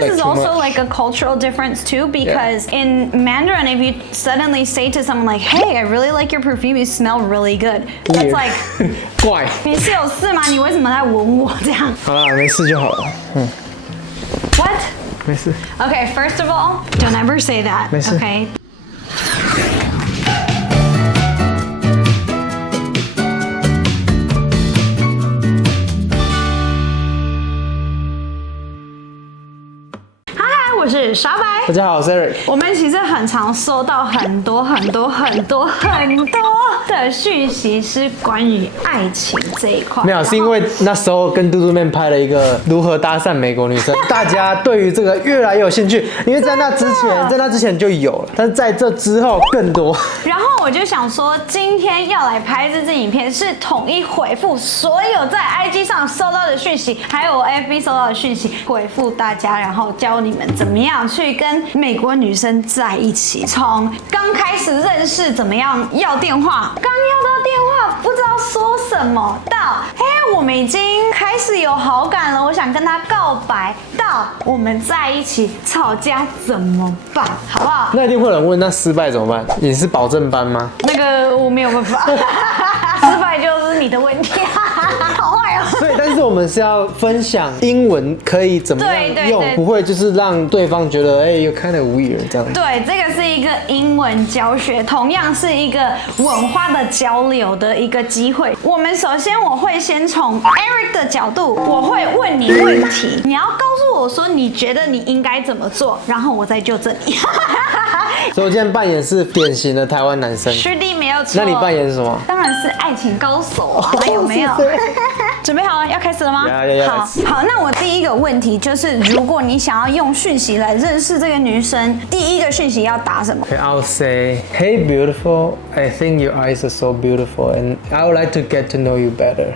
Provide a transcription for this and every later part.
this is also like a cultural difference too, because in Mandarin, if you suddenly say to someone like, "Hey, I really like your perfume. You smell really good," that's like 怪。你是有事吗？你为什么在闻我这样？好啦，没事就好了。What? 没事。Okay, first of all, don't ever say that. 没事。Okay. Hi, 我是小白。大家好，我是 Eric。我们其实很常收到很多的讯息，是关于爱情这一块。没有，是因为那时候跟嘟嘟妹拍了一个如何搭讪美国女生，大家对于这个越来越有兴趣。因为在那之前就有了，但是在这之后更多。然后我就想说，今天要来拍这支影片，是统一回复所有在 IG 上收到的讯息，还有我 FB 收到的讯息，回复大家，然后教你们怎么样去跟美国女生在一起。从刚开始认识，怎么样要电话，刚要到电话不知道说什么，到我们已经开始有好感了，我想跟他告白，到我们在一起吵架怎么办，好不好？那一定会有人问，那失败怎么办？你是保证班吗？那个我没有办法，失败就是你的问题，好坏哦。对，但是我们是要分享英文可以怎么样用，不会就是让对方觉得you're kind of weird 这样。对，这个是一个英文教学，同样是一个文化的交流的一个机会。我们首先我会先从 Eric 的角度，我会问你问题，你要告诉我说你觉得你应该怎么做，然后我再纠正你。所以我今天扮演是典型的台湾男生。是的，没有错。那你扮演是什么？当然是爱情高手啊，有没有？准备好了，要开始了吗？好，那我第一个问题就是，如果你想要用讯息来认识这个女生，第一个讯息要打什么 ？I'll say, "Hey, beautiful. I think your eyes are so beautiful, and I would like to get to know you better."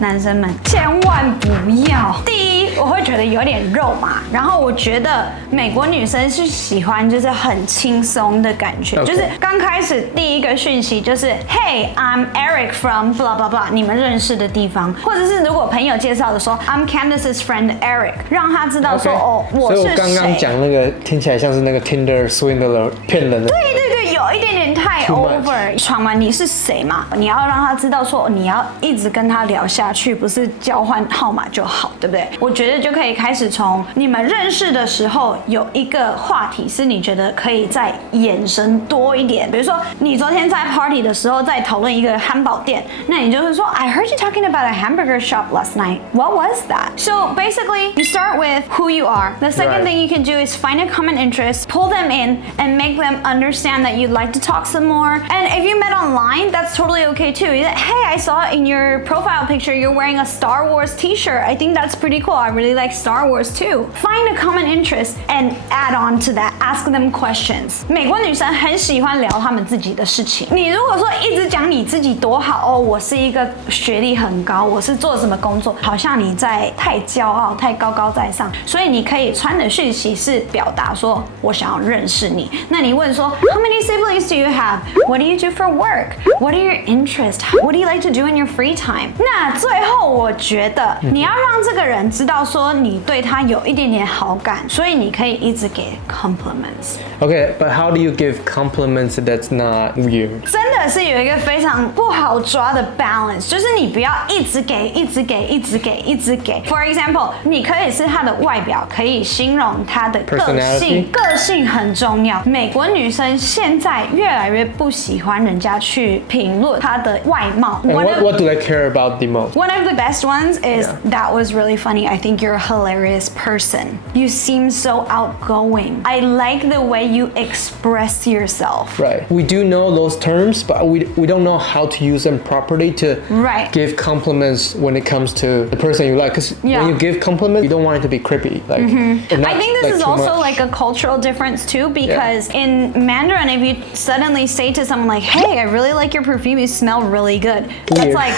男生们千万不要。第一，我会觉得有点肉麻，然后我觉得美国女生是喜欢就是很轻松的感觉，就是刚开始第一个讯息就是 Hey, I'm Eric from blah blah blah， 你们认识的地方，或者是如果朋友介绍的说 I'm Candace's friend Eric， 让他知道说我是谁。所以我刚刚讲那个听起来像是那个 Tinder swindler 骗人的。对，有一点点太 over。传完你是谁嘛，你要让他知道说你要一直跟他聊下去，不是交换号码就好，对不对？我觉得就可以开始从你们认识的时候有一个话题是你觉得可以再延伸多一点，比如说你昨天在 party 的时候在讨论一个汉堡店，那你就是说 I heard you talking about a hamburger shop last night. What was that? So basically, you start with who you are. The second thing you can do is find a common interest, pull them in, and make them understand that you'd like to talk some more. And if you met online, that's totally okay too. You're like, hey, I saw in your profile picture you're wearing a Star Wars t-shirt. I think that's pretty cool. I really like Star Wars too. Find a common interest and add on to that. Ask them questions. 美国女生很喜欢聊她们自己的事情。你如果说一直讲你自己多好哦，我是一个学历很高，我是做什么工作，好像你在太骄傲、太高高在上。所以你可以传的讯息是表达说我想要认识你。那你问说 How many siblings do you have? What do you do for work? What are your interests? What do you like to do in your free time? 那最后我觉得你要让这个人知道说你对他有一点点好感，所以你可以一直给 compliments. Okay, but how do you give compliments that's not weird? 真的是有一个非常不好抓的 balance， 就是你不要一直给。For example， 你可以是他的外表，可以形容他的个性，个性很重要。美国女生现在越来越不喜欢人家去评论她的外貌。And what do they care about the most? One of the best ones is that was really funny. I think you're a hilarious person. You seem so outgoing. I like the way you express yourself. Right. We do know those terms, but we don't know how to use them properly to give compliments when it comes to the person you like. Because when you give compliments, you don't want it to be creepy. Like, I think this is also like a cultural difference too, because in Mandarin, if you suddenly say to someone like, "Hey, I really like your perfume. You smell really good," that's like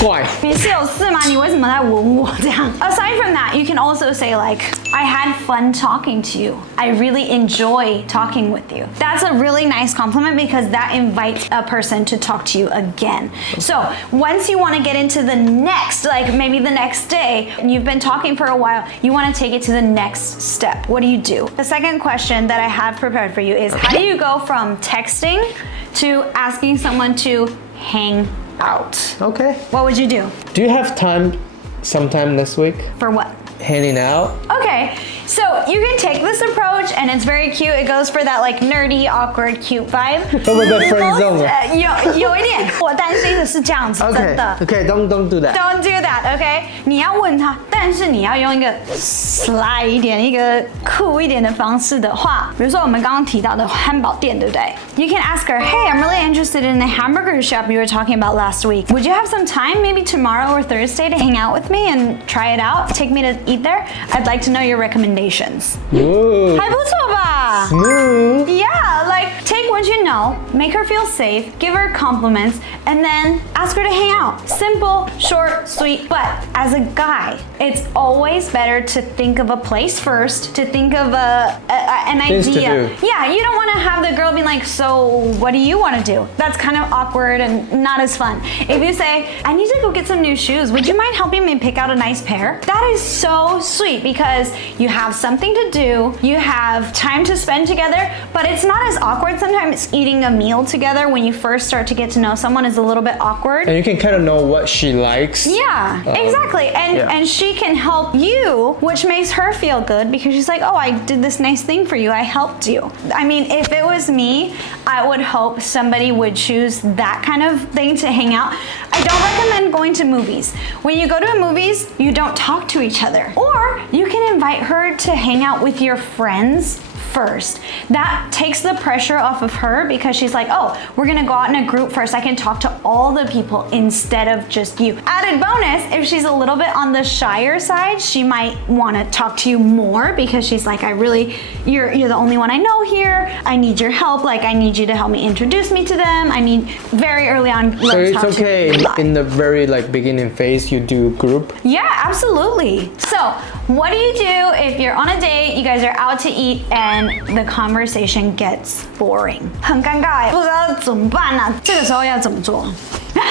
怪。你是有事吗？你为什么在闻我这样？Aside from that, you can also say like, I had fun talking to you. I really enjoy talking with you. That's a really nice compliment because that invites a person to talk to you again. So once you want to get into the next, like maybe the next day, and you've been talking for a while, you want to take it to the next step. What do? The second question that I have prepared for you is, how do you go from texting to asking someone to hang out? Okay. What would you do? Do you have time sometime this week? For what? Hanging out? Okay, so you can take this approach and it's very cute. It goes for that like nerdy, awkward, cute vibe. 会不会被 friend zone 了？有一点，我担心的是这样子，真的。Okay, don't do that. Don't do that, okay? 你要问他，但是你要用一个 sly 一点、一个酷一点的方式的话，比如说我们刚刚提到的汉堡店，对不对？ You can ask her, hey, I'm really interested in the hamburger shop you were talking about last week. Would you have some time, maybe tomorrow or Thursday, to hang out with me and try it out? Take me to eat there? I'd like to know your recommendations. Ooh. 还不错吧？ Smooth. Yeah, like take what you know, make her feel safe, give her compliments, and then ask her to hang out. Simple, short, sweet. But as a guy, it's always better to think of a place first, to think of an Things idea. to do. Yeah, you don't want to have the girl be like, so what do you want to do? That's kind of awkward and not as fun. If you say, I need to go get some new shoes, would you mind helping me pick out a nice pair? That is so sweet because you have something to do, you have time to spend together, but it's not as awkward. Sometimes eating a meal together when you first start to get to know someone is a little bit awkward. And you can kind of know what she likes. Yeah, exactly. And she can help you, which makes her feel good because she's like, oh, I did this nice thing for you. I helped you. I mean, if it was me, I would hope somebody would choose that kind of thing to hang out. I don't recommend going to movies. When you go to movies, you don't talk to each other. Or you can invite her to hang out with your friends first. That takes the pressure off of her because she's like, oh, we're gonna go out in a group first. I can talk to all the people instead of just you. Added bonus, if she's a little bit on the shyer side, she might wanna talk to you more because she's like, you're the only one I know here. I need your help. Like, I need you to help me introduce me to them. I need very early on. So it's okay in the very like beginning phase you do group? Yeah, absolutely. So what do you do if you're on a date, you guys are out to eat and the conversation gets boring? 很尴尬，不知道怎么办啊？这个时候要怎么做？因为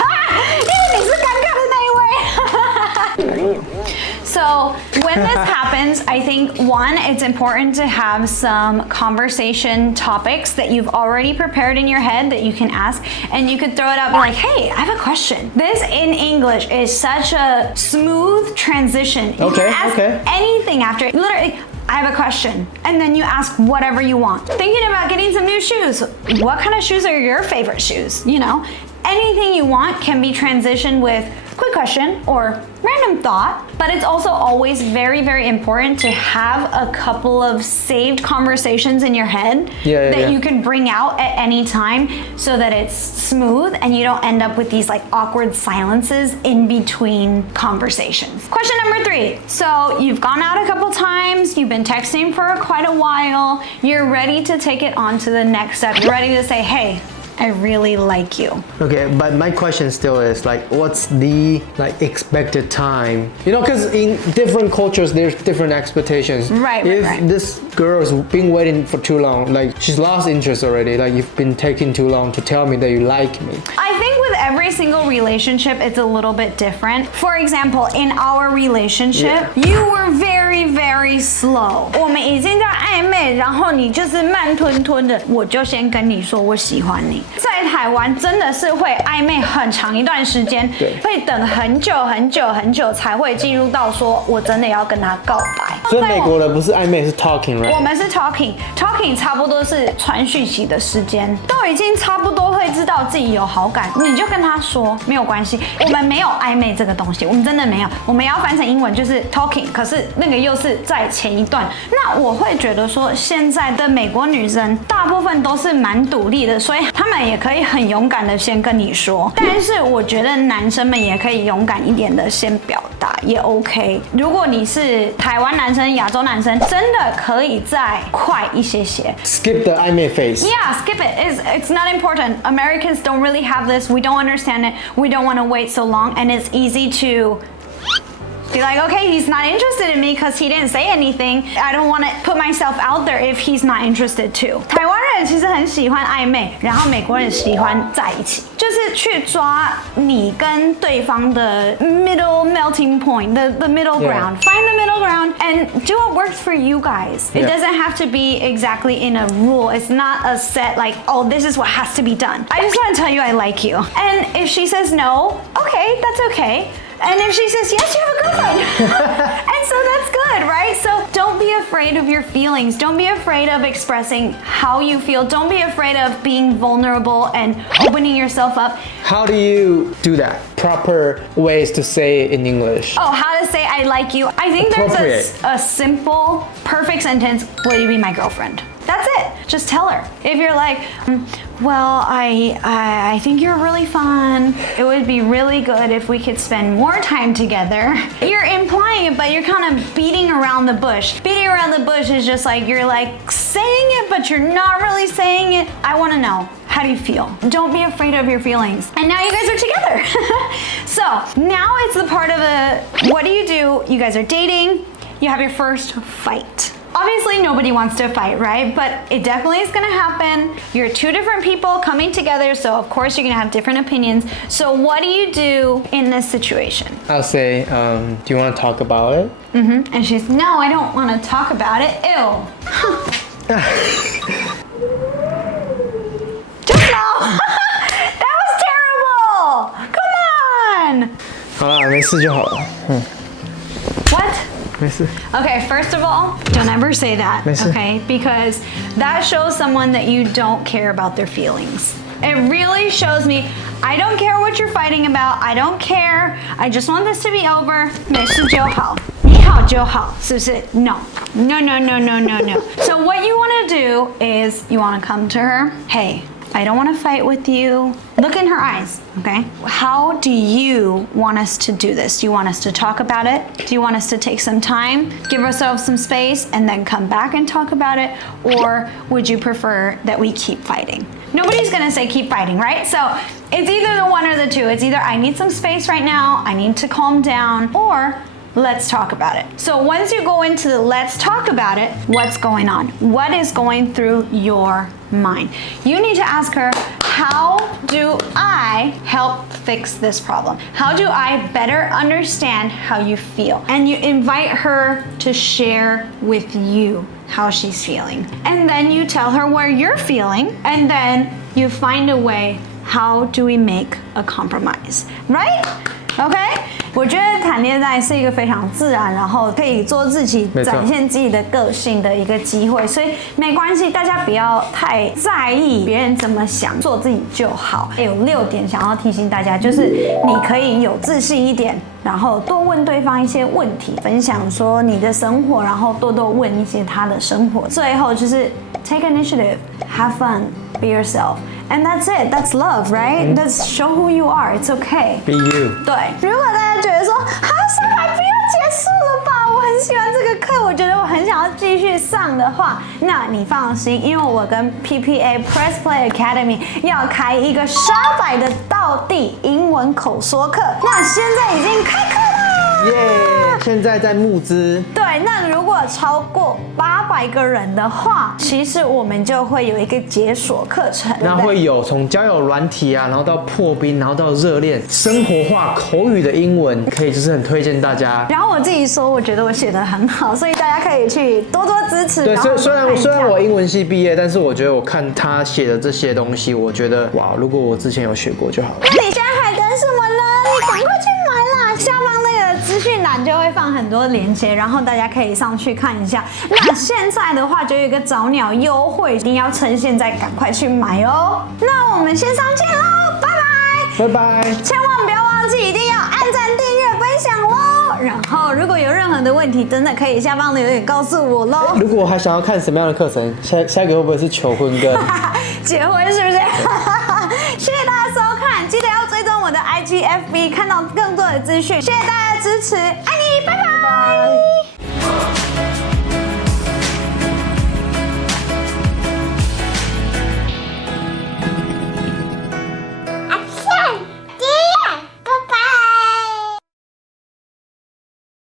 你是尴尬的那一位。So when this happens, I think one, it's important to have some conversation topics that you've already prepared in your head that you can ask, and you could throw it out and be like, hey, I have a question. This in English is such a smooth transition. You can ask anything after. Literally, I have a question. And then you ask whatever you want. Thinking about getting some new shoes. What kind of shoes are your favorite shoes? You know, anything you want can be transitioned with quick question or random thought, but it's also always very, very important to have a couple of saved conversations in your head that you can bring out at any time so that it's smooth and you don't end up with these like awkward silences in between conversations. Question number 3. So you've gone out a couple times, you've been texting for quite a while, you're ready to take it on to the next step. You're ready to say, hey, I really like you. Okay, but my question still is like, what's the like expected time? You know, because in different cultures, there's different expectations. Right. If this girl's been waiting for too long, like she's lost interest already, like you've been taking too long to tell me that you like me. I think with every single relationship, it's a little bit different. For example, in our relationship, you were very, very slow. 我们已经在暧昧，然后你就是慢吞吞的，我就先跟你说我喜欢你。在台湾真的是会暧昧很长一段时间，会等很久很久很久才会进入到说我真的要跟他告白。所以美国的不是暧昧是 talking，right？ 我们是 talking 差不多是传讯息的时间，都已经差不多会知道自己有好感，你就跟他说没有关系。我们没有暧昧这个东西，我们真的没有。我们要翻成英文就是 talking， 可是那个又是在前一段。那我会觉得说，现在的美国女生大部分都是蛮独立的，所以她们也可以很勇敢的先跟你说。但是我觉得男生们也可以勇敢一点的先表达，也 OK。如果你是台湾男生、亚洲男生，真的可以再快一些些。Skip the 暧昧 phase. Yeah, skip it. It's not important. Americans don't really have this. We don't understand it. We don't want to wait so long, and it's easy to Be like, okay, he's not interested in me because he didn't say anything. I don't want to put myself out there if he's not interested too. 台湾人其实很喜欢暧昧，然后美国人喜欢在一起，就是去抓你跟对方的 middle melting point, the middle ground. Find the middle ground and do what works for you guys. It doesn't have to be exactly in a rule. It's not a set like, oh, this is what has to be done. I just want to tell you I like you. And if she says no, okay, that's okay. And if she says yes, you have a girlfriend. And so that's good, right? So don't be afraid of your feelings. Don't be afraid of expressing how you feel. Don't be afraid of being vulnerable and opening yourself up. How do you do that? Proper ways to say it in English. Oh, how to say I like you. I think there's a simple, perfect sentence. Will you be my girlfriend? That's it. Just tell her. If you're like, well, I think you're really fun. It would be really good if we could spend more time together. You're implying it, but you're kind of beating around the bush. Beating around the bush is just like you're like saying it, but you're not really saying it. I want to know. How do you feel? Don't be afraid of your feelings. And now you guys are together. So now it's the part of what do? You guys are dating. You have your first fight. Obviously, nobody wants to fight, right? But it definitely is gonna happen. You're two different people coming together, so of course you're gonna have different opinions. So what do you do in this situation? I'll say, do you want to talk about it? Mm-hmm. And she's, no, I don't want to talk about it. Ew. Just now. That was terrible. Come on. 好啦，没事就好了。What? 没事。 Okay, first of all, don't ever say that, okay? Because that shows someone that you don't care about their feelings. It really shows me, I don't care what you're fighting about. I don't care. I just want this to be over. 没事就好。你好就好，是不是？ No. No, no, no, no, no, no. So what you want to do is you want to come to her. Hey, I don't want to fight with you. Look in her eyes, okay? How do you want us to do this? Do you want us to talk about it? Do you want us to take some time, give ourselves some space, and then come back and talk about it? Or would you prefer that we keep fighting? Nobody's gonna say keep fighting, right? So it's either the one or the two. It's either I need some space right now, I need to calm down, or let's talk about it. So once you go into the let's talk about it, what's going on? What is going through your mind? You need to ask her, how do I help fix this problem? How do I better understand how you feel? And you invite her to share with you how she's feeling. And then you tell her where you're feeling, and then you find a way, how do we make a compromise, right? Okay? 我觉得谈恋爱是一个非常自然，然后可以做自己、展现自己的个性的一个机会，所以没关系，大家不要太在意别人怎么想，做自己就好。有6点想要提醒大家，就是你可以有自信一点，然后多问对方一些问题，分享说你的生活，然后多问一些他的生活。最后就是 take initiative, have fun, be yourself. And that's it. That's love, right? That's show who you are. It's okay. Be you. 对，如果大家觉得说，啊，上海不要结束了吧？我很喜欢这个课，我觉得我很想要继续上的话，那你放心，因为我跟 PPA Press Play Academy 要开一个沙百的道地英文口说课，那现在已经开课啦！耶！现在在募资。对，那如果超过800个人的话，其实我们就会有一个解锁课程。那会有从交友软体啊，然后到破冰，然后到热恋，生活化口语的英文，可以就是很推荐大家。然后我自己说，我觉得我写得很好，所以大家可以去多多支持。对，虽然我英文系毕业，但是我觉得我看他写的这些东西，我觉得哇，如果我之前有学过就好了。那你现在还等什么呢？你赶快去买啦！下方那个资讯栏就会放很多连结，然后大家可以上去看一下。那现在的话就有一个早鸟优惠，一定要趁现在赶快去买哦。那我们线上见喽，拜拜！拜拜！千万不要忘记，一定要按赞、订阅、分享哦。然后如果有任何的问题，真的可以下方留言告诉我喽。如果还想要看什么样的课程，下一个会不会是求婚跟结婚是不是？谢谢大家收看，记得要追踪我的 IG、FB， 看到更多的资讯。谢谢大家的支持，爱你，拜拜。